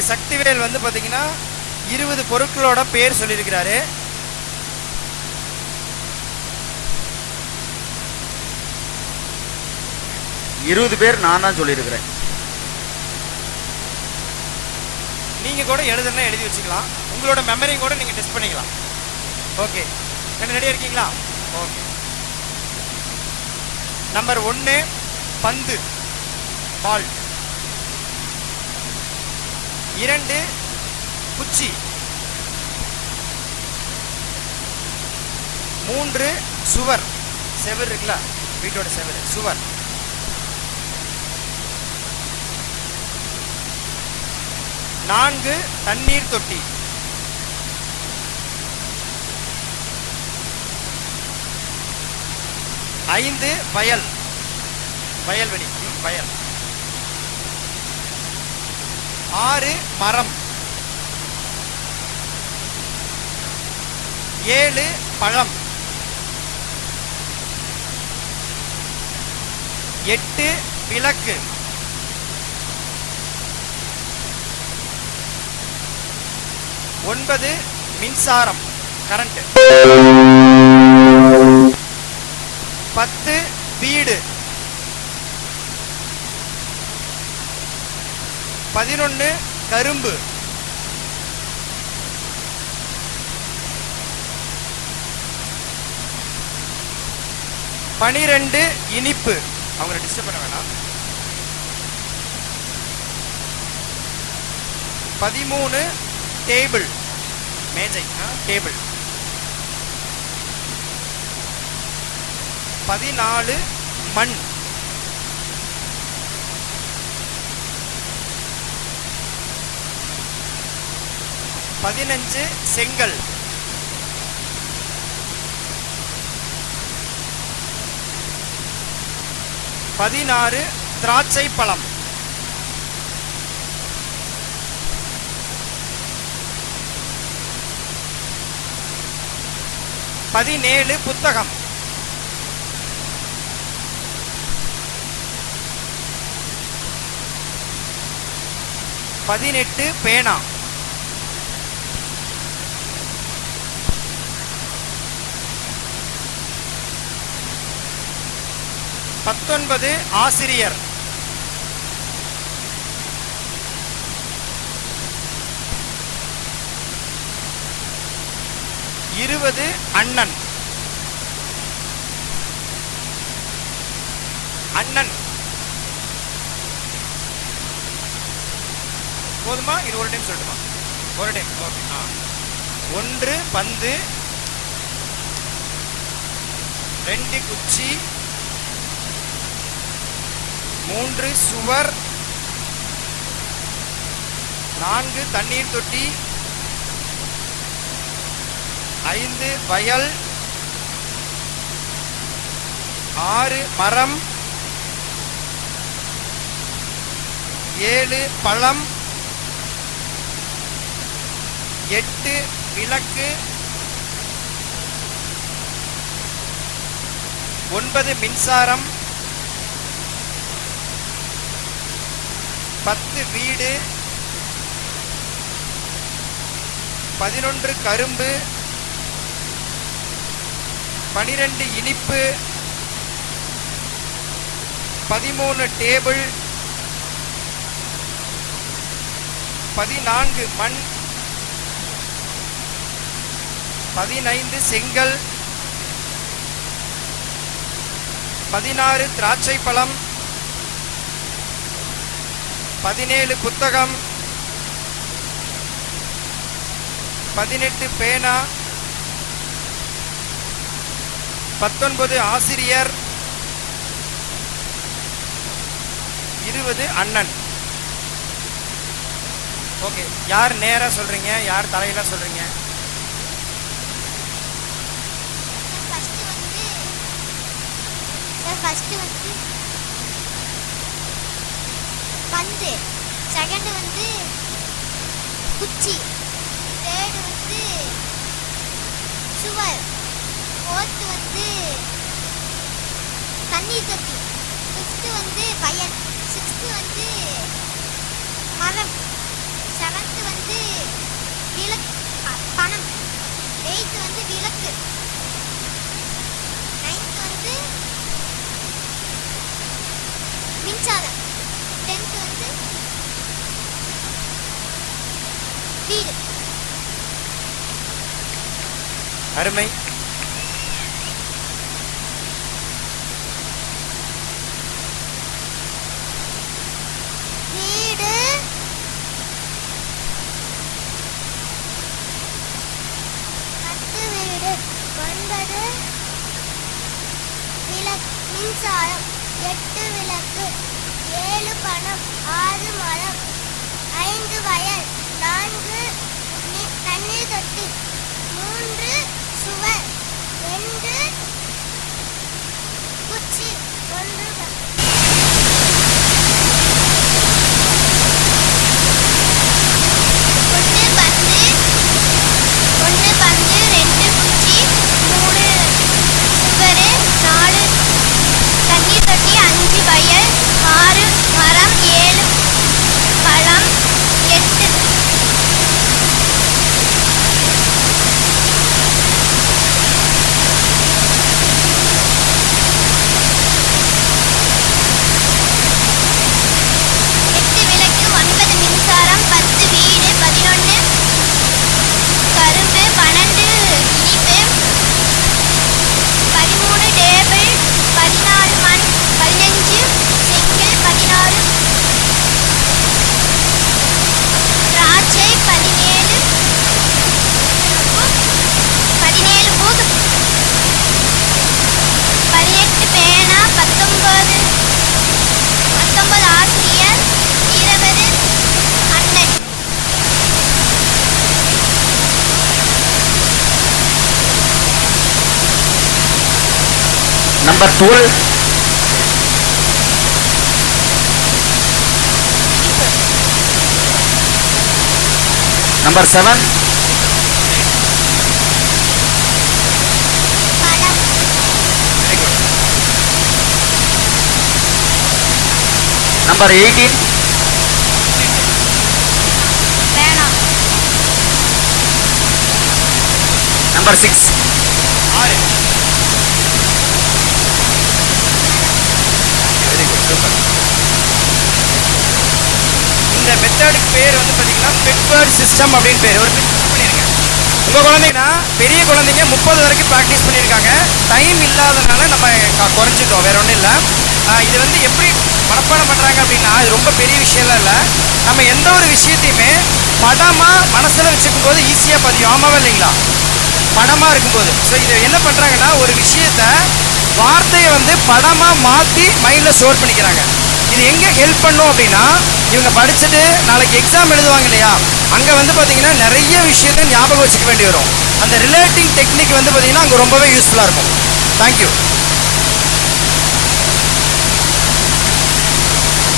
தம்பி சக்திவேல் வந்து பார்த்தீங்கன்னா 20 பொருட்களோட பேர் சொல்லியிருக்கிறாரு. பேர் நான் தான் சொல்லியிருக்கிறேன். நீங்க கூட எழுதுனா எழுதி வச்சுக்கலாம். உங்களோட மெமரி கூட நீங்க டெஸ்ட் பண்ணிக்கலாம். ஓகே, ரெடியா இருக்கீங்களா? ஓகே. நம்பர் 1 பந்து, பால். 2 குச்சி. 3 சுவர், செவர் இருக்குல்ல, வீட்டோட செவர், சுவர். 4 தண்ணீர் தொட்டி. 5 வயல், வயல்வெளி, வயல். 6 மரம். 7 பழம். 8 விளக்கு. 9 மின்சாரம், கரண்ட். 10 வீடு. 11 கரும்பு. 12 இனிப்பு. அவங்களை டிஸ்டர்ப் பண்ண வேணாம். 13 டேபிள், மேஜை, டேபிள். 14 மண். 15 செங்கல். 16 திராட்சை பழம். 17 புத்தகம். 18 பேனா. 19 ஆசிரியர். 20 அண்ணன். அண்ணன் போதுமா? இது ஒரு டைம் சொல்லட்டுமா? ஒரு டைம். ஓகே. 1 பந்து, 2 குச்சி, 3 சுவர், 4 தண்ணீர் தொட்டி, 5 வயல், 6 மரம், 7 பழம், 8 விளக்கு, 9 மின்சாரம், 10 வீடு, 11 கரும்பு, 12 இனிப்பு, 13 டேபிள், 14 மண், 15 செங்கல், 16 திராட்சை பழம், 17 புத்தகம், 18 பேனா, 19 ஆசிரியர், 20 அண்ணன். ஓகே, யார் நேரா சொல்றீங்க, யார் தலையில சொல்றீங்க? ஃபர்ஸ்ட் வந்து பந்து, செகண்ட் வந்து குச்சி, தேர்ட் வந்து சுவர், ஃபோர்த் வந்து தண்ணீர் தொட்டி, ஃபிஃப்த் வந்து வயல், சிக்ஸ்த் வந்து மரம், செவன்த் வீடு. அருமை. வீடு, பத்து வீடு, 9 மின்சாரம், 8 விளக்கு, 7 பணம், 6 மரம், 5 வயல், 4 தண்ணீர் தொட்டி, 3 சுவர், 2 குச்சி, 1 ஒன்று பந்து, 2 குச்சி, 3 சுவரு, 4 தண்ணீர் தொட்டி, 5 வயல், 6 மரம், 7 பழம், 8 விளக்கு, 9 மின்சாரம், 10 வீடு, 11 கரும்பு, 12 இனிப்பு, 13 டேபிள், 14 மண், 15 செங்கல், 16 திராட்சை, 17 புக், 18 பேனா, 19 ஆசிரியர், 20 அன்னை. நம்பர் 12. நம்பர் 7. பழம், வெரி குட். நம்பர் 18. பேனா, நம்பர் 6. 6. Very good, super. இந்த மெத்தடுக்கு பேர் வந்து பார்த்தீங்கன்னா பிட்வேர்ட் சிஸ்டம் அப்படின்னு பேர். ஒரு பிட் பண்ணியிருக்கேன். உங்கள் குழந்தைங்கன்னா பெரிய குழந்தைங்க 30 வரைக்கும் ப்ராக்டிஸ் பண்ணியிருக்காங்க. டைம் இல்லாதனால நம்ம குறைஞ்சிட்டோம், வேற ஒன்றும் இல்லை. இது வந்து எப்படி மனப்பாடம் பண்ணுறாங்க அப்படின்னா, இது ரொம்ப பெரிய விஷயம்லாம் இல்லை. நம்ம எந்த ஒரு விஷயத்தையுமே படமாக மனசில் வச்சுக்கும் போது ஈஸியாக பதியும். ஆமாவா இல்லைங்களா? படமாக இருக்கும்போது. ஸோ இதை என்ன பண்ணுறாங்கன்னா, ஒரு விஷயத்த வார்த்தையை வந்து படமாக மாற்றி மைண்டில் ஸ்டோர் பண்ணிக்கிறாங்க. இது எங்கே ஹெல்ப் பண்ணும் அப்படின்னா, இவங்க படிச்சுட்டு நாளைக்கு எக்ஸாம் எழுதுவாங்க இல்லையா, அங்கே வந்து பார்த்தீங்கன்னா நிறைய விஷயத்தை ஞாபகம் வச்சுக்க வேண்டி வரும். அந்த ரிலேட்டிங் டெக்னிக் வந்து பார்த்தீங்கன்னா அங்கே ரொம்பவே யூஸ்ஃபுல்லாக இருக்கும். தேங்க்யூ.